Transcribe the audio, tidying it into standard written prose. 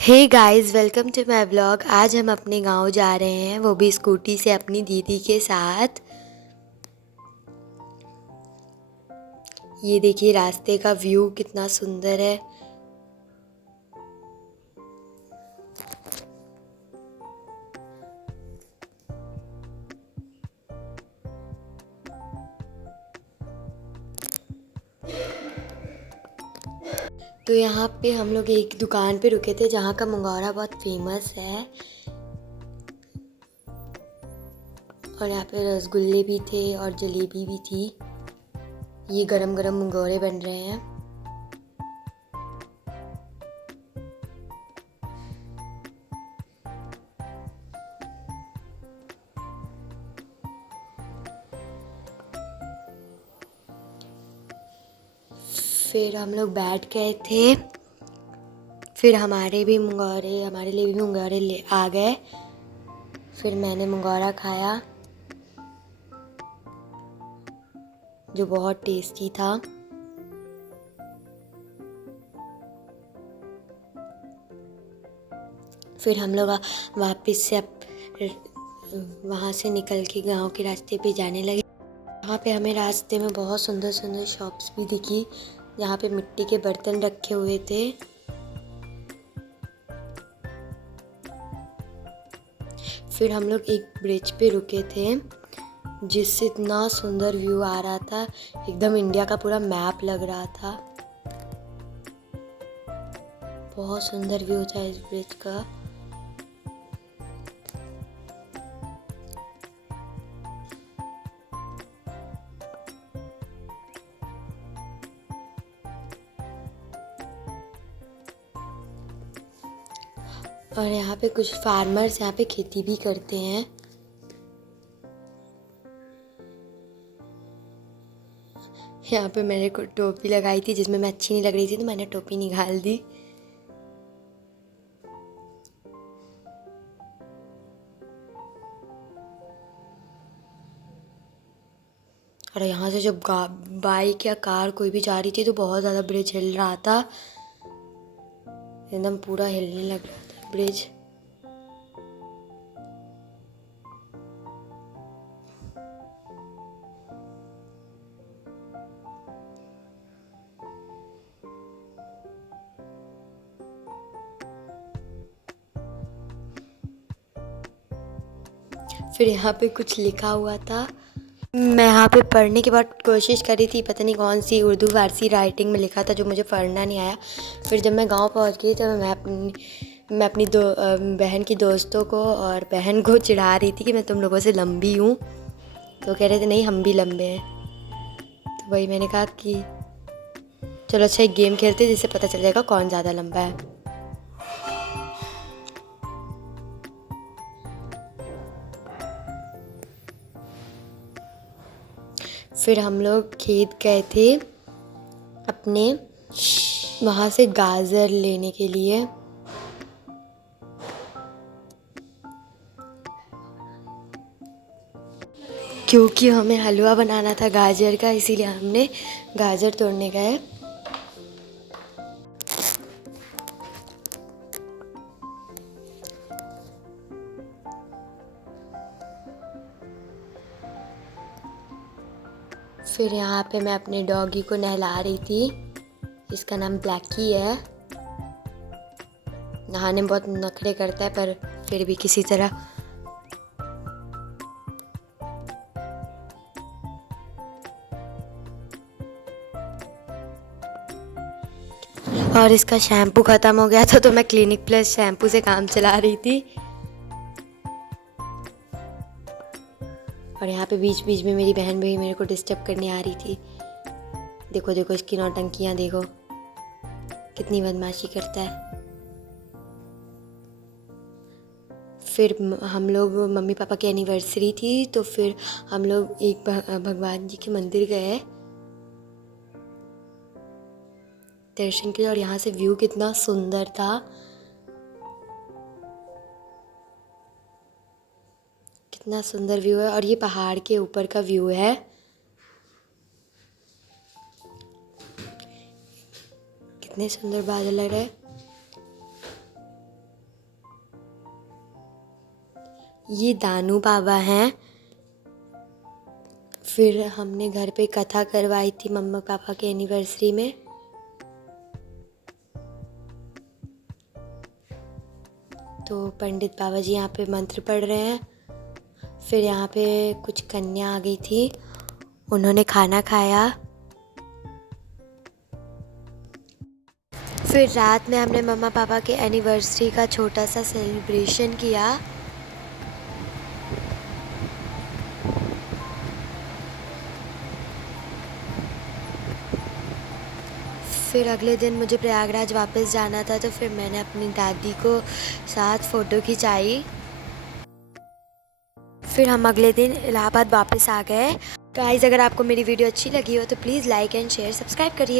Hey guys, welcome to my blog. आज हम अपने गांव जा रहे हैं, वो भी स्कूटी से अपनी दीदी के साथ। ये देखिए रास्ते का व्यू कितना सुंदर है। तो यहाँ पे हम लोग एक दुकान पे रुके थे जहाँ का मंगोरा बहुत फेमस है। और यहाँ पे रसगुल्ले भी थे और जलेबी भी थी। ये गरम गरम मंगोरे बन रहे हैं। फिर हम लोग बैठ गए थे। फिर हमारे लिए भी मंगोरे ले आ गए। फिर मैंने मंगोरा खाया जो बहुत टेस्टी था। फिर हम लोग वापस से वहाँ से निकल के गांव के रास्ते पे जाने लगे। वहाँ पे हमें रास्ते में बहुत सुंदर सुंदर शॉप्स भी दिखी जहाँ पे मिट्टी के बर्तन रखे हुए थे। फिर हम लोग एक ब्रिज पे रुके थे जिससे इतना सुंदर व्यू आ रहा था, एकदम इंडिया का पूरा मैप लग रहा था। बहुत सुंदर व्यू था इस ब्रिज का। और यहाँ पे कुछ फार्मर्स यहाँ पे खेती भी करते हैं। यहाँ पे मैंने को टोपी लगाई थी जिसमें मैं अच्छी नहीं लग रही थी, तो मैंने टोपी निकाल दी। और यहाँ से जब बाइक या कार कोई भी जा रही थी तो बहुत ज़्यादा ब्रिज हिल रहा था, एकदम पूरा हिलने लग रहा था ब्रिज। फिर यहाँ पे कुछ लिखा हुआ था। मैं यहाँ पे पढ़ने के बाद कोशिश करी थी, पता नहीं कौन सी उर्दू फारसी राइटिंग में लिखा था जो मुझे पढ़ना नहीं आया। फिर जब मैं गांव पहुँच गई तो मैं अपनी बहन की दोस्तों को और बहन को चिढ़ा रही थी कि मैं तुम लोगों से लंबी हूँ। तो कह रहे थे नहीं, हम भी लंबे हैं। तो वही मैंने कहा कि चलो अच्छा एक गेम खेलते हैं जिससे पता चल जाएगा कौन ज़्यादा लंबा है। फिर हम लोग खेत गए थे अपने, वहाँ से गाजर लेने के लिए। क्योंकि हमें हलवा बनाना था गाजर का, इसीलिए हमने गाजर तोड़ने गए। फिर यहाँ पे मैं अपने डॉगी को नहला रही थी, इसका नाम ब्लैकी है। नहाने में बहुत नखरे करता है पर फिर भी किसी तरह। और इसका शैम्पू ख़त्म हो गया था तो मैं क्लिनिक प्लस शैम्पू से काम चला रही थी। और यहाँ पे बीच बीच में मेरी बहन भी मेरे को डिस्टर्ब करने आ रही थी। देखो देखो इसकी नौटंकियाँ देखो, कितनी बदमाशी करता है। फिर हम लोग, मम्मी पापा की एनिवर्सरी थी तो फिर हम लोग एक भगवान जी के मंदिर गए दर्शन के लिए। और यहाँ से व्यू कितना सुंदर था, कितना सुंदर व्यू है। और ये पहाड़ के ऊपर का व्यू है। कितने सुंदर बादल लग रहे हैं। ये दानू बाबा हैं। फिर हमने घर पे कथा करवाई थी मम्मा पापा के एनिवर्सरी में। तो पंडित बाबा जी यहाँ पे मंत्र पढ़ रहे हैं। फिर यहाँ पे कुछ कन्या आ गई थी, उन्होंने खाना खाया। फिर रात में हमने मम्मा पापा के एनिवर्सरी का छोटा सा सेलिब्रेशन किया। फिर अगले दिन मुझे प्रयागराज वापस जाना था, तो फिर मैंने अपनी दादी को साथ फ़ोटो खिंचाई। फिर हम अगले दिन इलाहाबाद वापस आ गए। गाइस, अगर आपको मेरी वीडियो अच्छी लगी हो तो please like and share subscribe करिए।